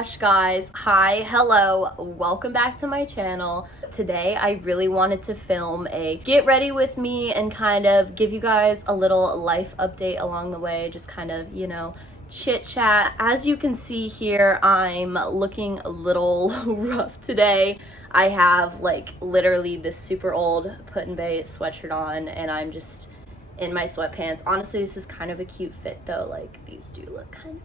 gosh, guys. Hi, hello, welcome back to my channel. Today I really wanted to film a get ready with me and kind of give you guys a little life update along the way, just kind of, you know, chit chat. As you can see here, I'm looking a little rough today. I have like literally this super old Put in Bay sweatshirt on and I'm just in my sweatpants. Honestly, this is kind of a cute fit though. Like these do look kind of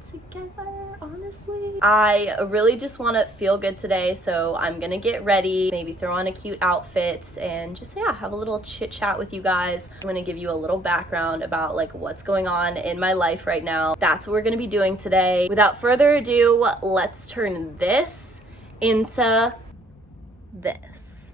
together, honestly. I really just want to feel good today, so I'm gonna get ready, maybe throw on a cute outfit and just, yeah, have a little chit chat with you guys. I'm gonna give you a little background about like what's going on in my life right now. That's what we're gonna be doing today. Without further ado, let's turn this into this.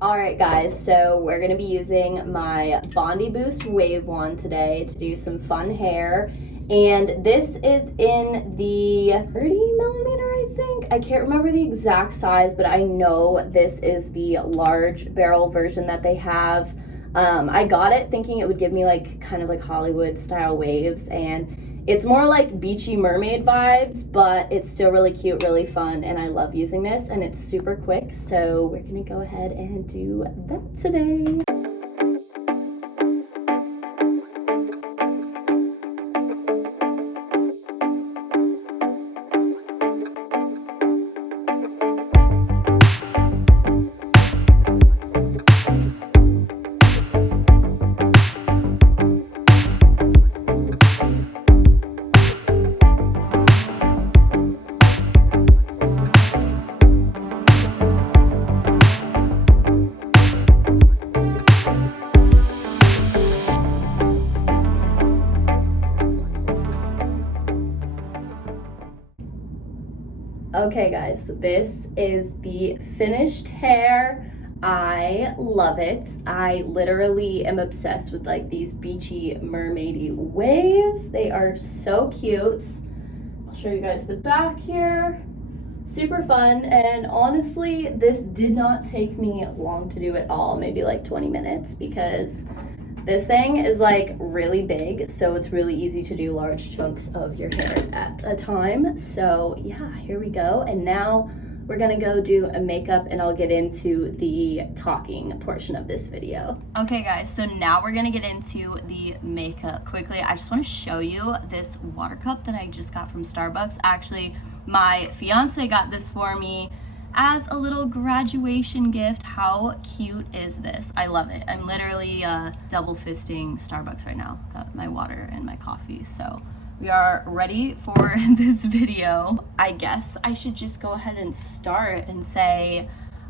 All right, guys, so we're gonna be using my Bondi Boost Wave Wand today to do some fun hair. And this is in the 30 millimeter, I think. I can't remember the exact size, but I know this is the large barrel version that they have. I got it thinking it would give me like kind of like Hollywood style waves, and it's more like beachy mermaid vibes, but it's still really cute, really fun, and I love using this, and it's super quick. So we're gonna go ahead and do that today. Okay guys, so this is the finished hair. I love it. I literally am obsessed with like these beachy mermaidy waves. They are so cute. I'll show you guys the back here. Super fun, and honestly, this did not take me long to do at all, maybe like 20 minutes, because this thing is like really big, so it's really easy to do large chunks of your hair at a time. So yeah, here we go. And now we're gonna go do a makeup and I'll get into the talking portion of this video. Okay guys, so now we're gonna get into the makeup quickly. I just wanna show you this water cup that I just got from Starbucks. Actually, my fiance got this for me as a little graduation gift. How cute is this? I love it. I'm literally double fisting Starbucks right now. Got my water and my coffee. So we are ready for this video. I guess I should just go ahead and start and say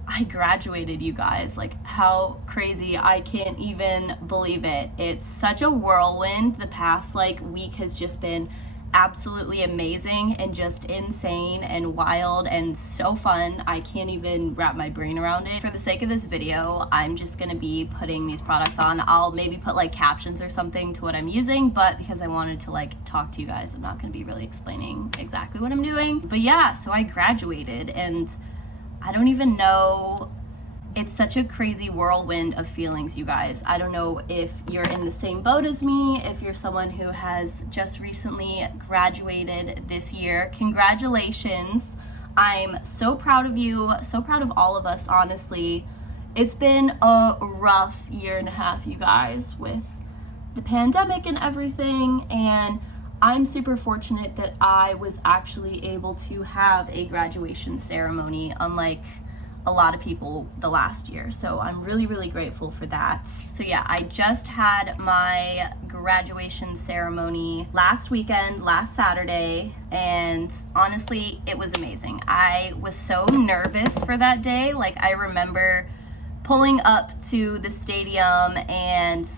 I graduated, you guys. Like, how crazy. I can't even believe it. It's such a whirlwind. The past like week has just been absolutely amazing and just insane and wild and so fun. I can't even wrap my brain around it. For the sake of this video, I'm just gonna be putting these products on. I'll maybe put like captions or something to what I'm using, but because I wanted to like talk to you guys, I'm not gonna be really explaining exactly what I'm doing. But yeah, so I graduated and I don't even know. It's such a crazy whirlwind of feelings, you guys. I don't know if you're in the same boat as me, if you're someone who has just recently graduated this year. Congratulations. I'm so proud of you, so proud of all of us, honestly. It's been a rough year and a half, you guys, with the pandemic and everything, and I'm super fortunate that I was actually able to have a graduation ceremony, unlike a lot of people the last year. So I'm really, really grateful for that. So yeah, I just had my graduation ceremony last weekend, last Saturday, and honestly, it was amazing. I was so nervous for that day. Like, I remember pulling up to the stadium and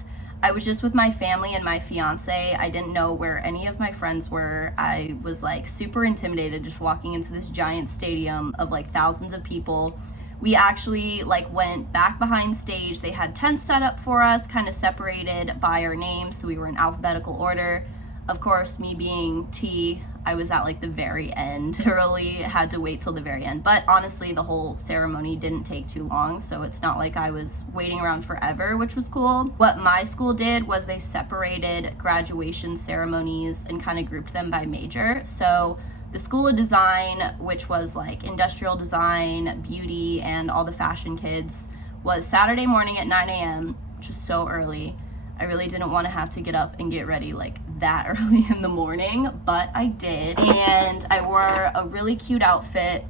I was just with my family and my fiance. I didn't know where any of my friends were. I was like super intimidated just walking into this giant stadium of like thousands of people. We actually like went back behind stage. They had tents set up for us, kind of separated by our names, so we were in alphabetical order. Of course, me being T, I was at like the very end. Literally had to wait till the very end. But honestly, the whole ceremony didn't take too long, so it's not like I was waiting around forever, which was cool. What my school did was they separated graduation ceremonies and kind of grouped them by major. So the School of Design, which was like industrial design, beauty, and all the fashion kids, was Saturday morning at 9 a.m., which was so early. I really didn't want to have to get up and get ready like that early in the morning, but I did. And I wore a really cute outfit.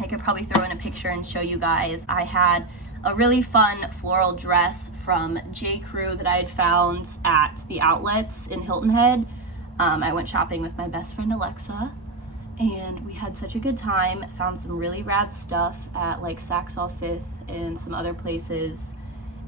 I could probably throw in a picture and show you guys. I had a really fun floral dress from J.Crew that I had found at the outlets in Hilton Head. I went shopping with my best friend Alexa, and we had such a good time. Found some really rad stuff at like xoxo and some other places,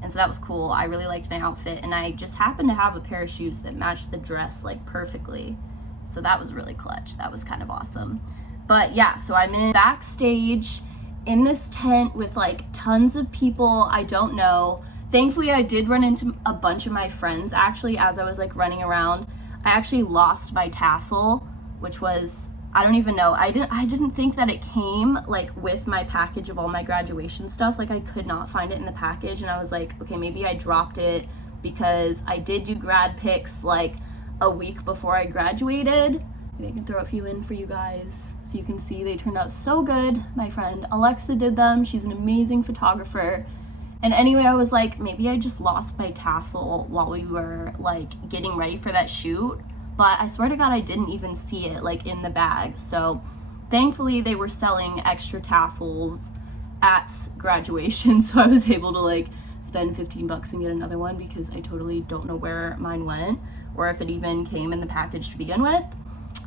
and so that was cool. I really liked my outfit, and I just happened to have a pair of shoes that matched the dress like perfectly, so that was really clutch. That was kind of awesome. But yeah, so I'm in backstage in this tent with like tons of people I don't know. Thankfully, I did run into a bunch of my friends actually as I was like running around. I actually lost my tassel, which was, I don't even know. I didn't think that it came like with my package of all my graduation stuff. Like I could not find it in the package, and I was like, okay, maybe I dropped it, because I did do grad pics like a week before I graduated. Maybe I can throw a few in for you guys so you can see they turned out so good. My friend Alexa did them. She's an amazing photographer. And anyway, I was like, maybe I just lost my tassel while we were like getting ready for that shoot. But I swear to God, I didn't even see it like in the bag. So thankfully they were selling extra tassels at graduation. So I was able to like spend 15 bucks and get another one, because I totally don't know where mine went or if it even came in the package to begin with.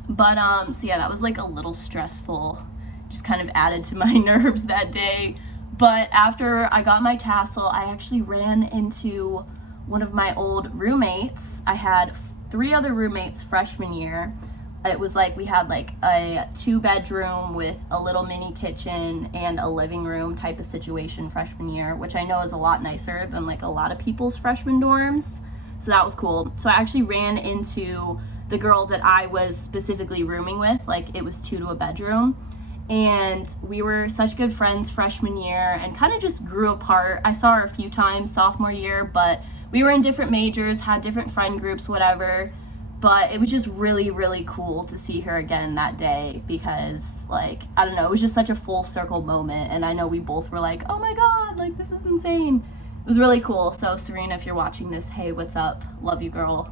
But so yeah, that was like a little stressful, just kind of added to my nerves that day. But after I got my tassel, I actually ran into one of my old roommates. I had 3 other roommates freshman year. It was like we had like a 2-bedroom with a little mini kitchen and a living room type of situation freshman year, which I know is a lot nicer than like a lot of people's freshman dorms. So that was cool. So I actually ran into the girl that I was specifically rooming with. Like it was 2 to a bedroom. And we were such good friends freshman year and kind of just grew apart. I saw her a few times sophomore year, but we were in different majors, had different friend groups, whatever. But it was just really, really cool to see her again that day, because like, I don't know, it was just such a full circle moment. And I know we both were like, oh my God, like this is insane. It was really cool. So Serena, if you're watching this, hey, what's up? Love you, girl.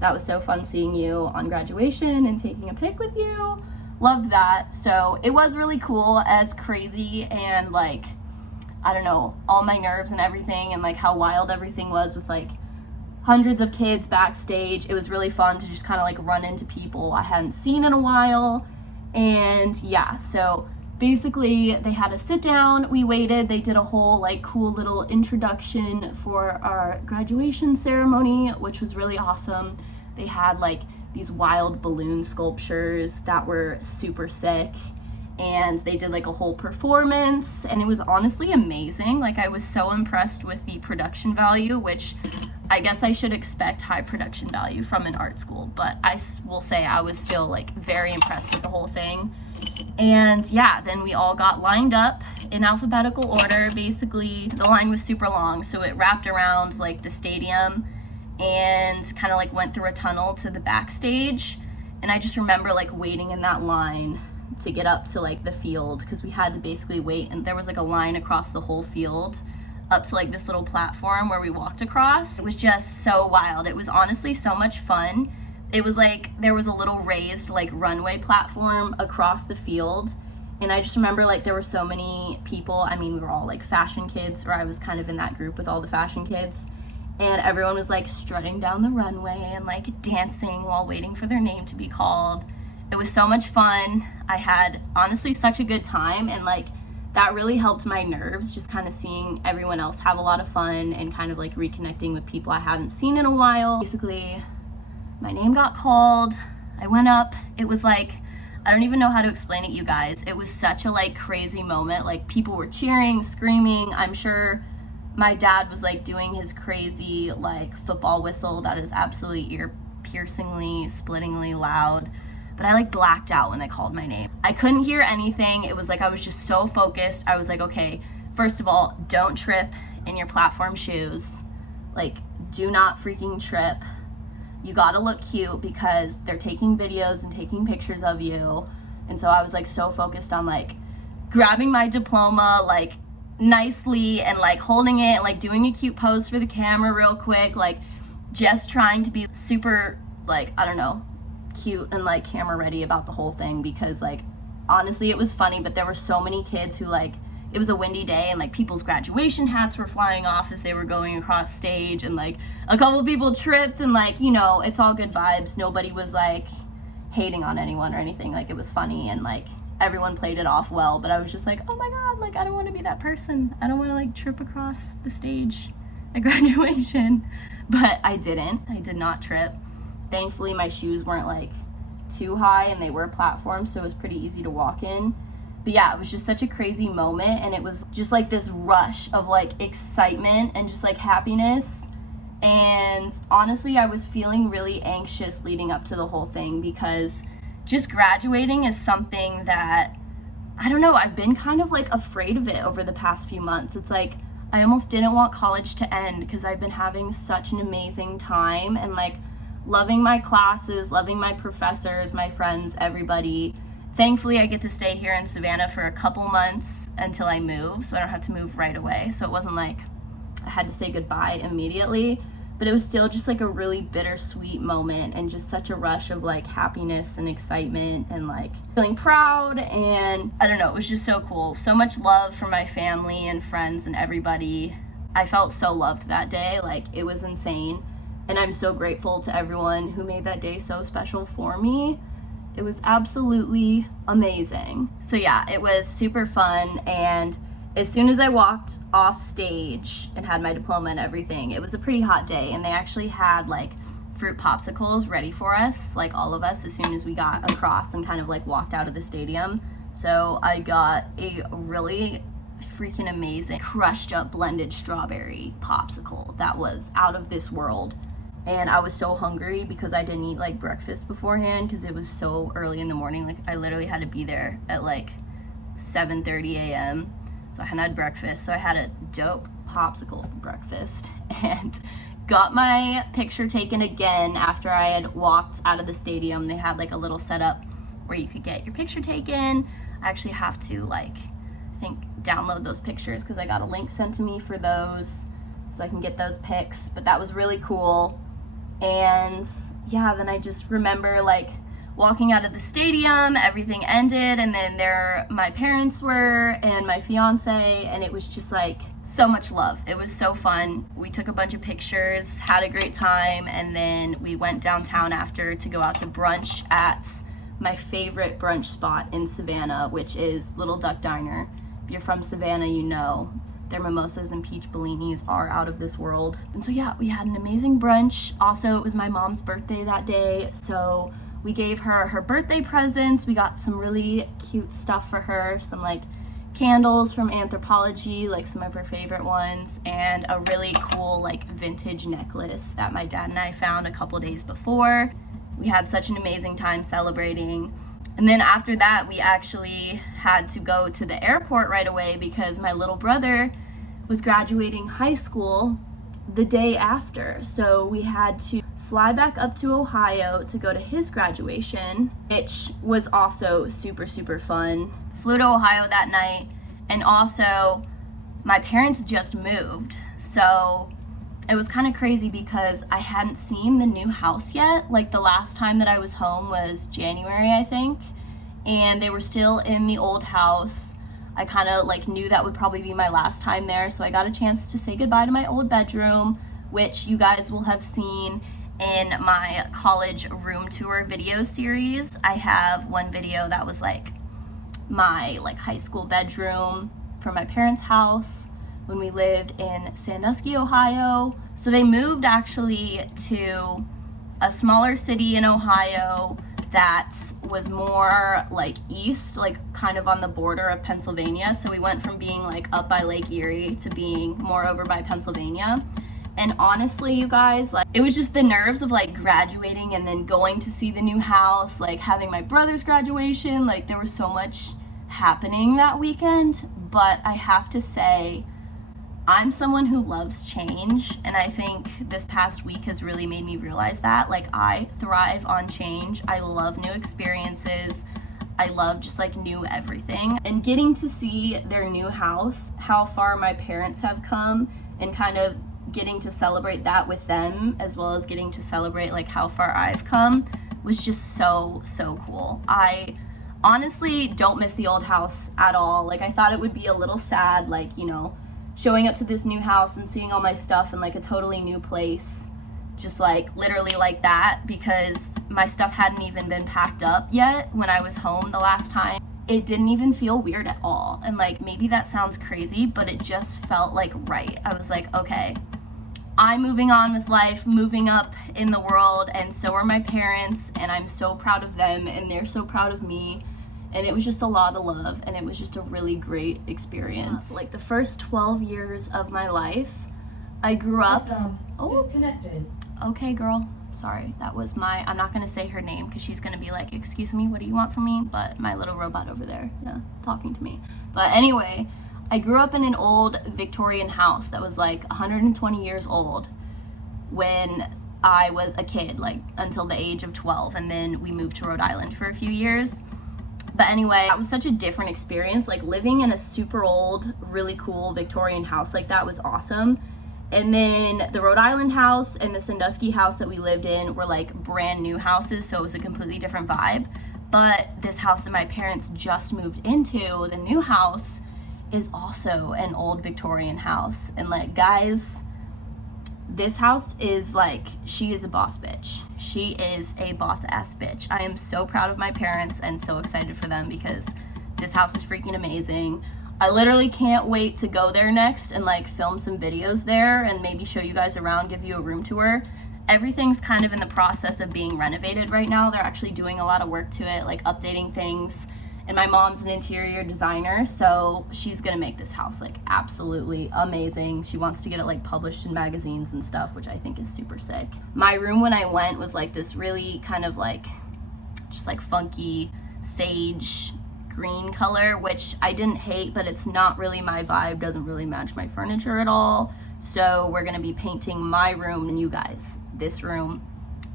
That was so fun seeing you on graduation and taking a pic with you. Loved that. So it was really cool, as crazy and like, I don't know, all my nerves and everything, and like how wild everything was with like hundreds of kids backstage. It was really fun to just kind of like run into people I hadn't seen in a while. And yeah, so basically they had us sit down, we waited, they did a whole like cool little introduction for our graduation ceremony, which was really awesome. They had like these wild balloon sculptures that were super sick, and they did like a whole performance, and it was honestly amazing. Like I was so impressed with the production value, which I guess I should expect high production value from an art school, but I will say I was still like very impressed with the whole thing. And yeah, then we all got lined up in alphabetical order. Basically the line was super long, so it wrapped around like the stadium and kind of like went through a tunnel to the backstage. And I just remember like waiting in that line to get up to like the field, because we had to basically wait, and there was like a line across the whole field up to like this little platform where we walked across. It was just so wild. It was honestly so much fun. It was like there was a little raised like runway platform across the field, and I just remember like there were so many people. I mean, we were all like fashion kids, or I was kind of in that group with all the fashion kids, and everyone was like strutting down the runway and like dancing while waiting for their name to be called. It was so much fun. I had honestly such a good time, and like that really helped my nerves, just kind of seeing everyone else have a lot of fun and kind of like reconnecting with people I hadn't seen in a while. Basically, my name got called. I went up. It was like, I don't even know how to explain it, you guys. It was such a like crazy moment. Like people were cheering, screaming. I'm sure my dad was like doing his crazy like football whistle that is absolutely ear-piercingly, splittingly loud. But I like blacked out when they called my name. I couldn't hear anything. It was like I was just so focused. I was like, okay, first of all, don't trip in your platform shoes. Like, do not freaking trip. You gotta look cute because they're taking videos and taking pictures of you. And so I was like so focused on like grabbing my diploma like nicely and like holding it and like doing a cute pose for the camera real quick, like just trying to be super like, I don't know, cute and like camera ready about the whole thing, because like honestly it was funny, but there were so many kids who like, it was a windy day and like people's graduation hats were flying off as they were going across stage, and like a couple people tripped, and like, you know, it's all good vibes. Nobody was like hating on anyone or anything. Like it was funny and like everyone played it off well, but I was just like, oh my god, like I don't want to be that person. I don't want to like trip across the stage at graduation. But I did not trip. Thankfully my shoes weren't like too high and they were platforms, so it was pretty easy to walk in. But yeah, it was just such a crazy moment, and it was just like this rush of like excitement and just like happiness. And honestly, I was feeling really anxious leading up to the whole thing, because just graduating is something that, I don't know, I've been kind of like afraid of it over the past few months. It's like I almost didn't want college to end, because I've been having such an amazing time and like loving my classes, loving my professors, my friends, everybody. Thankfully, I get to stay here in Savannah for a couple months until I move, so I don't have to move right away. So it wasn't like I had to say goodbye immediately, but it was still just like a really bittersweet moment, and just such a rush of like happiness and excitement and like feeling proud. And I don't know, it was just so cool. So much love from my family and friends and everybody. I felt so loved that day. Like it was insane. And I'm so grateful to everyone who made that day so special for me. It was absolutely amazing. So yeah, it was super fun. And as soon as I walked off stage and had my diploma and everything, it was a pretty hot day, and they actually had like fruit popsicles ready for us, like all of us, as soon as we got across and kind of like walked out of the stadium. So I got a really freaking amazing crushed up blended strawberry popsicle that was out of this world. And I was so hungry because I didn't eat like breakfast beforehand, because it was so early in the morning. Like I literally had to be there at like 7:30 a.m. So I hadn't had breakfast. So I had a dope popsicle for breakfast and got my picture taken again after I had walked out of the stadium. They had like a little setup where you could get your picture taken. I actually have to like, I think, download those pictures, because I got a link sent to me for those so I can get those pics. But that was really cool. And yeah, then I just remember like walking out of the stadium, everything ended, and then there my parents were and my fiance, and it was just like so much love. It was so fun. We took a bunch of pictures, had a great time, and then we went downtown after to go out to brunch at my favorite brunch spot in Savannah, which is Little Duck Diner. If you're from Savannah, you know their mimosas and peach bellinis are out of this world. And so yeah, we had an amazing brunch. Also, it was my mom's birthday that day, so we gave her her birthday presents. We got some really cute stuff for her, some like candles from Anthropology, like some of her favorite ones, and a really cool like vintage necklace that my dad and I found a couple days before. We had such an amazing time celebrating. And then after that, we actually had to go to the airport right away, because my little brother was graduating high school the day after. So we had to fly back up to Ohio to go to his graduation, which was also super, super fun. Flew to Ohio that night, and also my parents just moved. So it was kind of crazy because I hadn't seen the new house yet. Like the last time that I was home was January, I think, and they were still in the old house. I kind of like knew that would probably be my last time there, so I got a chance to say goodbye to my old bedroom, which you guys will have seen in my college room tour video series. I have one video that was like my like high school bedroom from my parents' house when we lived in Sandusky, Ohio. So they moved actually to a smaller city in Ohio that was more like east, like kind of on the border of Pennsylvania. So we went from being like up by Lake Erie to being more over by Pennsylvania. And honestly, you guys, like it was just the nerves of like graduating and then going to see the new house, like having my brother's graduation. Like there was so much happening that weekend. But I have to say, I'm someone who loves change, and I think this past week has really made me realize that. Like I thrive on change. I love new experiences. I love just like new everything. And getting to see their new house, how far my parents have come, and kind of getting to celebrate that with them, as well as getting to celebrate like how far I've come, was just so cool. I honestly don't miss the old house at all. Like I thought it would be a little sad, like, you know, showing up to this new house and seeing all my stuff in like a totally new place, just like literally like that, because my stuff hadn't even been packed up yet when I was home the last time. It didn't even feel weird at all. And like, maybe that sounds crazy, but it just felt like right. I was like, okay, I'm moving on with life, moving up in the world, and so are my parents, and I'm so proud of them, and they're so proud of me. And it was just a lot of love, and it was just a really great experience. Like the first 12 years of my life, I grew up. Disconnected. Okay, girl. Sorry, that was I'm not gonna say her name because she's gonna be like, excuse me, what do you want from me? But my little robot over there, yeah, talking to me. But anyway, I grew up in an old Victorian house that was like 120 years old when I was a kid, like until the age of 12. And then we moved to Rhode Island for a few years. But anyway, that was such a different experience. Like living in a super old, really cool Victorian house like that was awesome. And then the Rhode Island house and the Sandusky house that we lived in were like brand new houses, so it was a completely different vibe. But this house that my parents just moved into, the new house, is also an old Victorian house. And like, guys, this house is like, she is a boss bitch. She is a boss ass bitch. I am so proud of my parents and so excited for them because this house is freaking amazing. I literally can't wait to go there next and like film some videos there and maybe show you guys around, give you a room tour. Everything's kind of in the process of being renovated right now. They're actually doing a lot of work to it, like updating things. And my mom's an interior designer, so she's gonna make this house like absolutely amazing. She wants to get it like published in magazines and stuff, which I think is super sick. My room when I went was like this really kind of like, just like funky sage green color, which I didn't hate, but it's not really my vibe, doesn't really match my furniture at all. So we're gonna be painting my room, and you guys, this room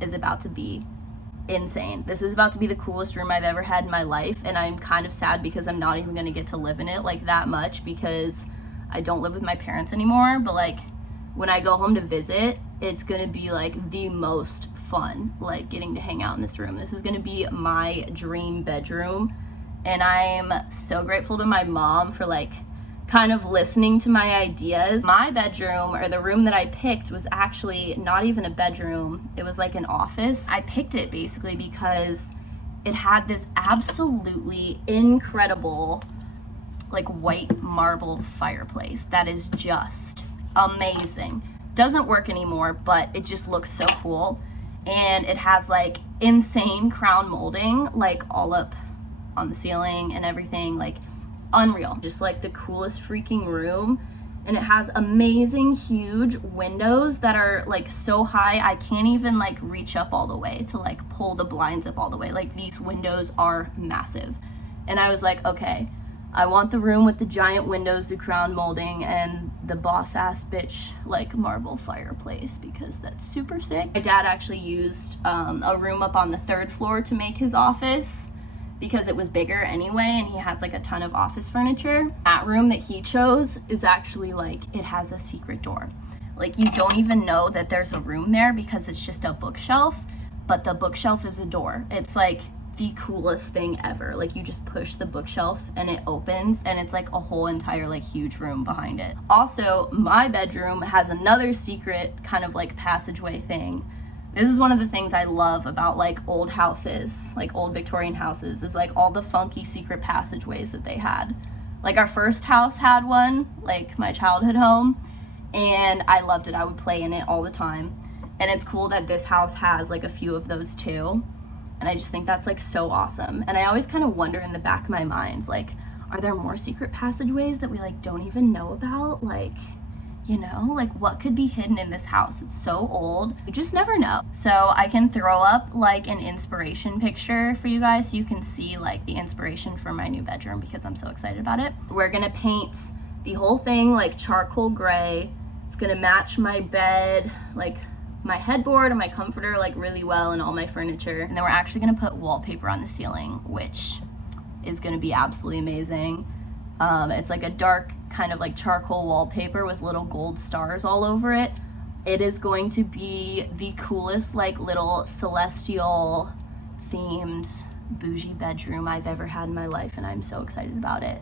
is about to be insane. This is about to be the coolest room I've ever had in my life, and I'm kind of sad because I'm not even gonna get to live in it like that much because I don't live with my parents anymore. But like when I go home to visit, it's gonna be like the most fun, like getting to hang out in this room. This is gonna be my dream bedroom, and I'm so grateful to my mom for like kind of listening to my ideas. My bedroom, or the room that I picked, was actually not even a bedroom. It was like an office. I picked it basically because it had this absolutely incredible like white marble fireplace that is just amazing. Doesn't work anymore, but it just looks so cool. And it has like insane crown molding like all up on the ceiling and everything, like unreal. Just like the coolest freaking room. And it has amazing huge windows that are like so high I can't even like reach up all the way to like pull the blinds up all the way. Like these windows are massive. And I was like, okay, I want the room with the giant windows, the crown molding, and the boss ass bitch like marble fireplace because that's super sick. My dad actually used a room up on the 3rd floor to make his office because it was bigger anyway, and he has like a ton of office furniture. That room that he chose is actually like, it has a secret door. Like you don't even know that there's a room there because it's just a bookshelf, but the bookshelf is a door. It's like the coolest thing ever. Like you just push the bookshelf and it opens, and it's like a whole entire like huge room behind it. Also, my bedroom has another secret kind of like passageway thing. This is one of the things I love about like old houses, like old Victorian houses, is like all the funky secret passageways that they had. Like our first house had one, like my childhood home, and I loved it. I would play in it all the time. And it's cool that this house has like a few of those too. And I just think that's like so awesome. And I always kind of wonder in the back of my mind, like, are there more secret passageways that we like don't even know about? Like, you know, like what could be hidden in this house? It's so old. You just never know. So I can throw up like an inspiration picture for you guys so you can see like the inspiration for my new bedroom because I'm so excited about it. We're gonna paint the whole thing like charcoal gray. It's gonna match my bed, like my headboard and my comforter like really well, and all my furniture. And then we're actually gonna put wallpaper on the ceiling, which is gonna be absolutely amazing. It's like a dark kind of like charcoal wallpaper with little gold stars all over it. It is going to be the coolest like little celestial themed bougie bedroom I've ever had in my life, and I'm so excited about it.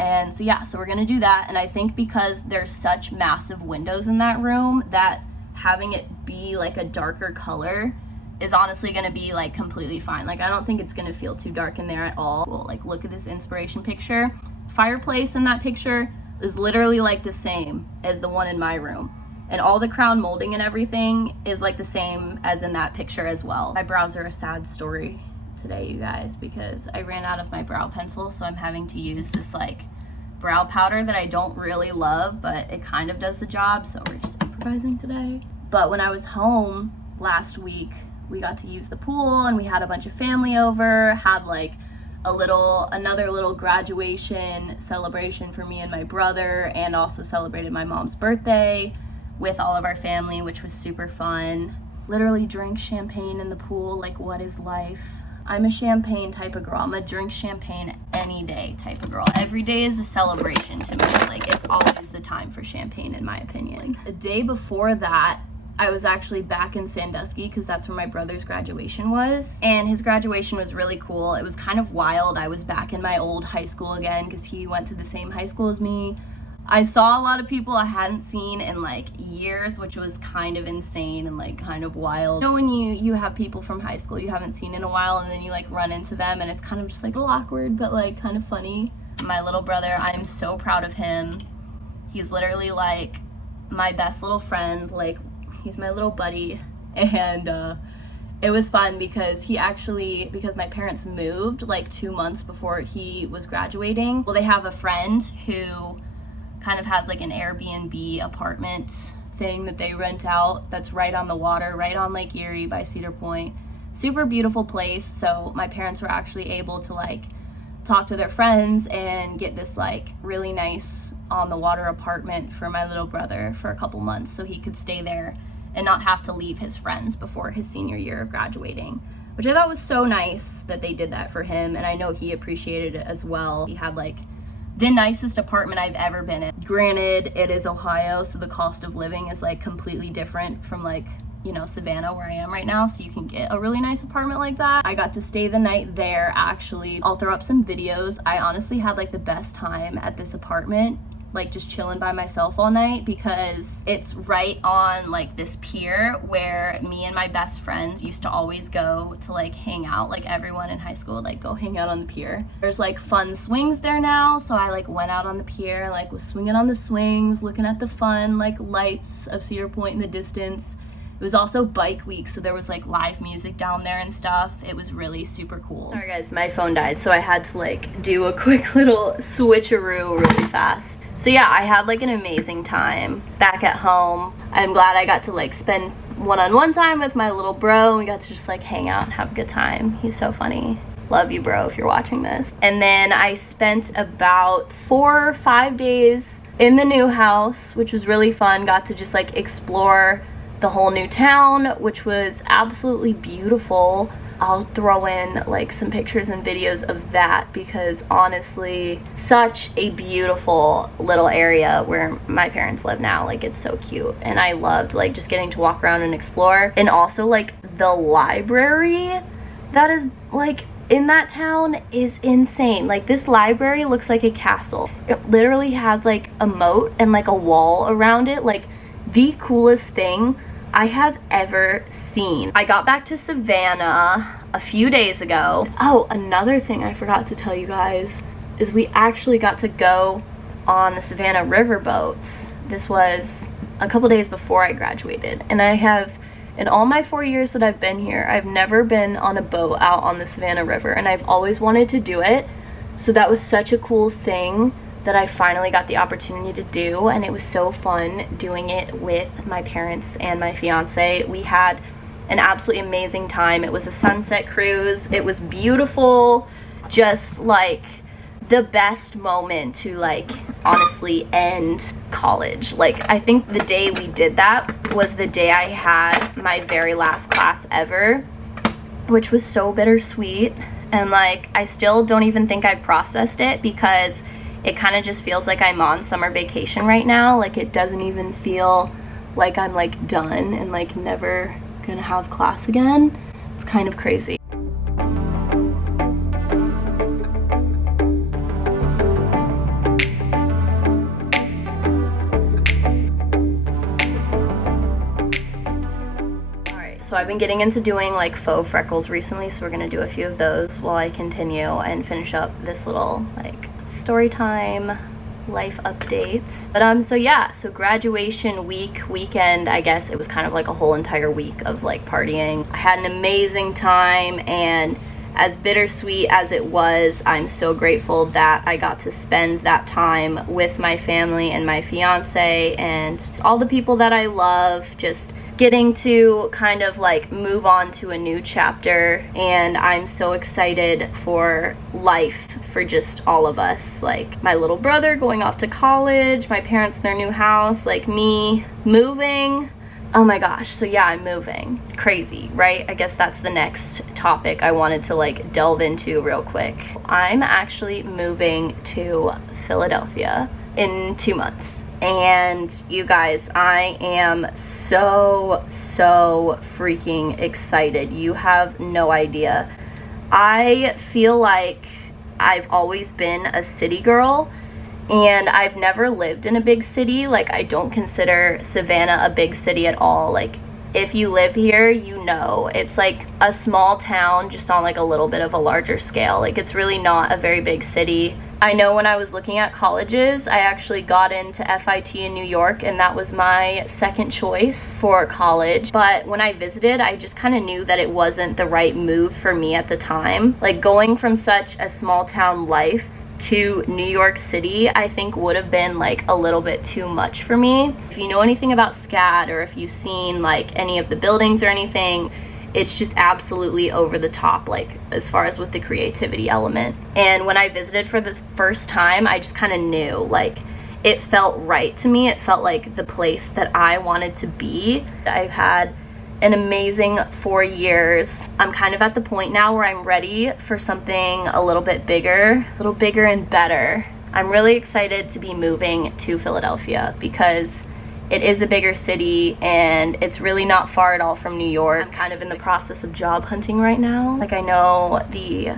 And so yeah, so we're gonna do that. And I think because there's such massive windows in that room, that having it be like a darker color is honestly gonna be like completely fine. Like I don't think it's gonna feel too dark in there at all. Well, like look at this inspiration picture. Fireplace in that picture is literally like the same as the one in my room. And all the crown molding and everything is like the same as in that picture as well. My brows are a sad story today, you guys, because I ran out of my brow pencil, so I'm having to use this like brow powder that I don't really love, but it kind of does the job, so we're just improvising today. But when I was home last week, we got to use the pool and we had a bunch of family over, had like another little graduation celebration for me and my brother, and also celebrated my mom's birthday with all of our family, which was super fun. Literally drank champagne in the pool. Like, what is life? I'm a champagne type of girl. I'm a drink champagne any day type of girl. Every day is a celebration to me. Like, it's always the time for champagne in my opinion. Like, a day before that, I was actually back in Sandusky because that's where my brother's graduation was. And his graduation was really cool. It was kind of wild. I was back in my old high school again because he went to the same high school as me. I saw a lot of people I hadn't seen in like years, which was kind of insane and like kind of wild. You know when you have people from high school you haven't seen in a while and then you like run into them and it's kind of just like a little awkward but like kind of funny. My little brother, I'm so proud of him. He's literally like my best little friend. Like, he's my little buddy. And it was fun because because my parents moved like 2 months before he was graduating. Well, they have a friend who kind of has like an Airbnb apartment thing that they rent out that's right on the water, right on Lake Erie by Cedar Point. Super beautiful place. So my parents were actually able to like talk to their friends and get this like really nice on the water apartment for my little brother for a couple months so he could stay there and not have to leave his friends before his senior year of graduating, which I thought was so nice that they did that for him. And I know he appreciated it as well. He had like the nicest apartment I've ever been in. Granted, it is Ohio, so the cost of living is like completely different from like, you know, Savannah where I am right now, so you can get a really nice apartment like that. I got to stay the night there actually. I'll throw up some videos. I honestly had like the best time at this apartment, like just chilling by myself all night because it's right on like this pier where me and my best friends used to always go to like hang out. Like everyone in high school would like go hang out on the pier. There's like fun swings there now, so I like went out on the pier, like was swinging on the swings, looking at the fun like lights of Cedar Point in the distance. It was also bike week, so there was like live music down there and stuff. It was really super cool. Sorry guys, my phone died, so I had to like do a quick little switcheroo really fast. So yeah, I had like an amazing time back at home. I'm glad I got to like spend one-on-one time with my little bro. We got to just like hang out and have a good time. He's so funny. Love you, bro, if you're watching this. And then I spent about 4 or 5 days in the new house, which was really fun. Got to just like explore the whole new town, which was absolutely beautiful. I'll throw in like some pictures and videos of that because honestly, such a beautiful little area where my parents live now. Like, it's so cute, and I loved like just getting to walk around and explore. And also like the library that is like in that town is insane. Like, this library looks like a castle. It literally has like a moat and like a wall around it. Like, the coolest thing I have ever seen. I got back to Savannah a few days ago. Oh, another thing I forgot to tell you guys is we actually got to go on the Savannah river boats. This was a couple days before I graduated, and I have, in all my 4 years that I've been here, I've never been on a boat out on the Savannah River, and I've always wanted to do it. So that was such a cool thing that I finally got the opportunity to do, and it was so fun doing it with my parents and my fiance. We had an absolutely amazing time. It was a sunset cruise. It was beautiful, just like the best moment to like honestly end college. Like, I think the day we did that was the day I had my very last class ever, which was so bittersweet. and like I still don't even think I processed it, because it kind of just feels like I'm on summer vacation right now. Like it doesn't even feel like I'm like done and like never gonna have class again. It's kind of crazy. So I've been getting into doing like faux freckles recently, so we're gonna do a few of those while I continue and finish up this little like story time life updates. But so yeah, so graduation weekend, I guess it was kind of like a whole entire week of like partying. I had an amazing time, and as bittersweet as it was, I'm so grateful that I got to spend that time with my family and my fiance and all the people that I love, just getting to kind of like move on to a new chapter. And I'm so excited for life for just all of us, like my little brother going off to college, my parents in their new house, like me moving. Oh my gosh, so yeah, I'm moving. Crazy, right? I guess that's the next topic I wanted to like delve into real quick. I'm actually moving to Philadelphia in 2 months. And you guys, I am so freaking excited. You have no idea. I feel like I've always been a city girl, and I've never lived in a big city. Like, I don't consider Savannah a big city at all. Like, if you live here, you know, it's like a small town just on like a little bit of a larger scale. Like, it's really not a very big city. I know when I was looking at colleges, I actually got into FIT in New York, and that was my second choice for college. But when I visited, I just kind of knew that it wasn't the right move for me at the time. Like, going from such a small town life to New York City, I think would have been like a little bit too much for me. If you know anything about SCAD, or if you've seen like any of the buildings or anything, it's just absolutely over the top, like as far as with the creativity element. And when I visited for the first time, I just kind of knew, like, it felt right to me. It felt like the place that I wanted to be. I've had an amazing 4 years. I'm kind of at the point now where I'm ready for something a little bigger and better. I'm really excited to be moving to Philadelphia because it is a bigger city, and it's really not far at all from New York. I'm kind of in the process of job hunting right now. Like, I know the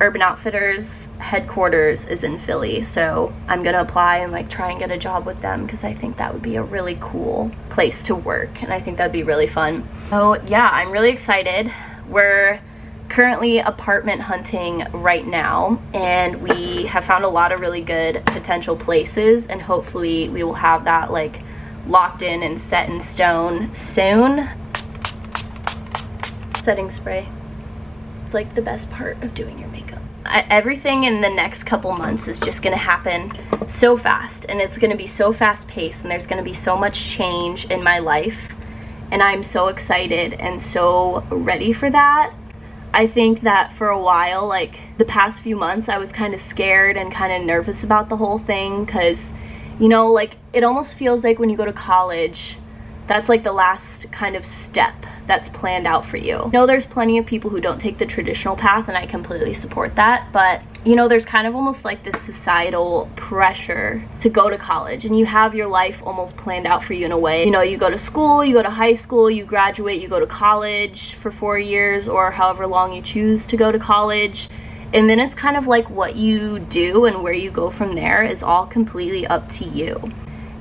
Urban Outfitters headquarters is in Philly, so I'm gonna apply and like try and get a job with them, because I think that would be a really cool place to work, and I think that'd be really fun. So yeah, I'm really excited. We're currently apartment hunting right now, and we have found a lot of really good potential places, and hopefully we will have that like locked in and set in stone soon. Setting spray. It's like the best part of doing your makeup. Everything in the next couple months is just gonna happen so fast, and it's gonna be so fast paced, and there's gonna be so much change in my life, and I'm so excited and so ready for that. I think that for a while, like the past few months, I was kind of scared and kind of nervous about the whole thing, because you know, like, it almost feels like when you go to college, that's like the last kind of step that's planned out for you. You know, there's plenty of people who don't take the traditional path, and I completely support that, but you know, there's kind of almost like this societal pressure to go to college, and you have your life almost planned out for you in a way. You know, you go to school, you go to high school, you graduate, you go to college for 4 years, or however long you choose to go to college. And then it's kind of like what you do and where you go from there is all completely up to you.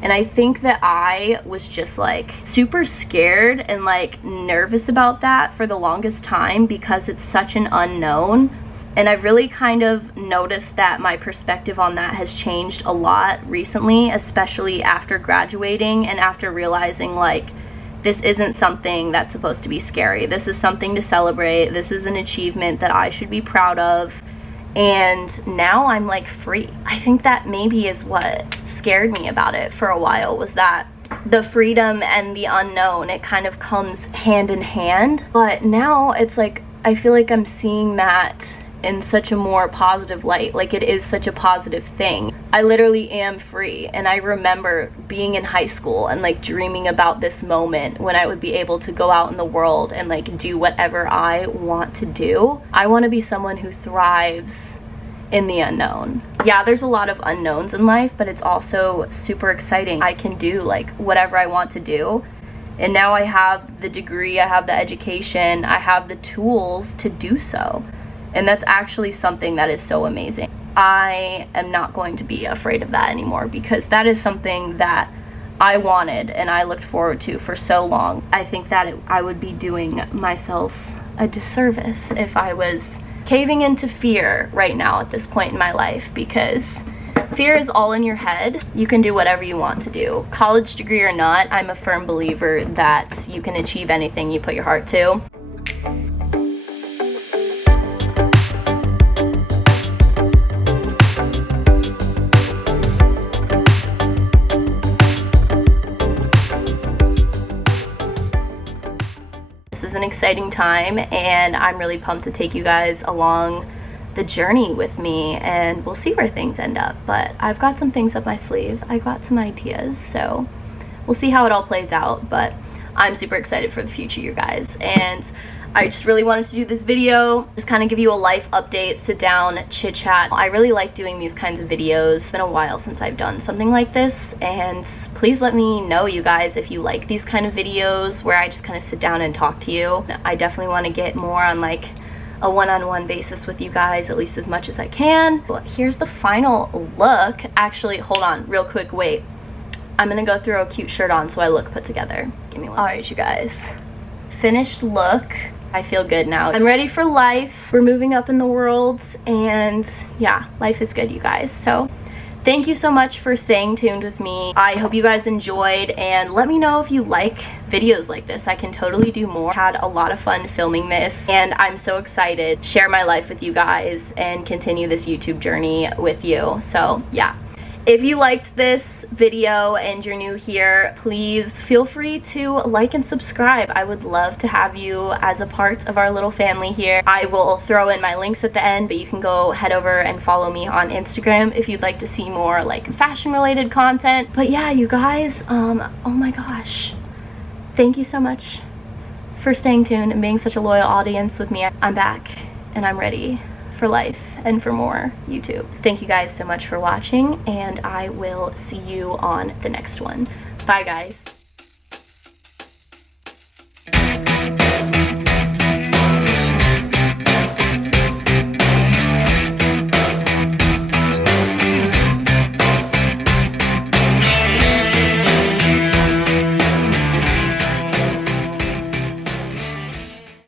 And I think that I was just like super scared and like nervous about that for the longest time, because it's such an unknown. And I've really kind of noticed that my perspective on that has changed a lot recently, especially after graduating and after realizing like this isn't something that's supposed to be scary. This is something to celebrate. This is an achievement that I should be proud of. And now I'm like free. I think that maybe is what scared me about it for a while, was that the freedom and the unknown, it kind of comes hand in hand. But now it's like, I feel like I'm seeing that in such a more positive light. Like, it is such a positive thing. I literally am free, and I remember being in high school and like dreaming about this moment when I would be able to go out in the world and like do whatever I want to do. I want to be someone who thrives in the unknown. Yeah, there's a lot of unknowns in life, but it's also super exciting. I can do like whatever I want to do. And now I have the degree, I have the education, I have the tools to do so. And that's actually something that is so amazing. I am not going to be afraid of that anymore, because that is something that I wanted and I looked forward to for so long. I think that I would be doing myself a disservice if I was caving into fear right now at this point in my life, because fear is all in your head. You can do whatever you want to do. College degree or not, I'm a firm believer that you can achieve anything you put your heart to. This is an exciting time, and I'm really pumped to take you guys along the journey with me, and we'll see where things end up. But I've got some things up my sleeve. I got some ideas, so we'll see how it all plays out. But I'm super excited for the future, you guys, and I just really wanted to do this video, just kind of give you a life update, sit down, chit chat. I really like doing these kinds of videos. It's been a while since I've done something like this, and please let me know, you guys, if you like these kind of videos where I just kind of sit down and talk to you. I definitely want to get more on like a one-on-one basis with you guys, at least as much as I can. But here's the final look. Actually, hold on real quick, wait. I'm gonna go throw a cute shirt on so I look put together. Give me one second. All right, you guys, finished look. I feel good now. I'm ready for life. We're moving up in the world, and yeah, life is good, you guys. So thank you so much for staying tuned with me. I hope you guys enjoyed, and let me know if you like videos like this. I can totally do more. Had a lot of fun filming this, and I'm so excited to share my life with you guys and continue this YouTube journey with you. So yeah. If you liked this video and you're new here, please feel free to like and subscribe. I would love to have you as a part of our little family here. I will throw in my links at the end, but you can go head over and follow me on Instagram if you'd like to see more like fashion related content. But yeah, you guys, oh my gosh, thank you so much for staying tuned and being such a loyal audience with me. I'm back and I'm ready for life and for more YouTube. Thank you guys so much for watching, and I will see you on the next one. Bye guys.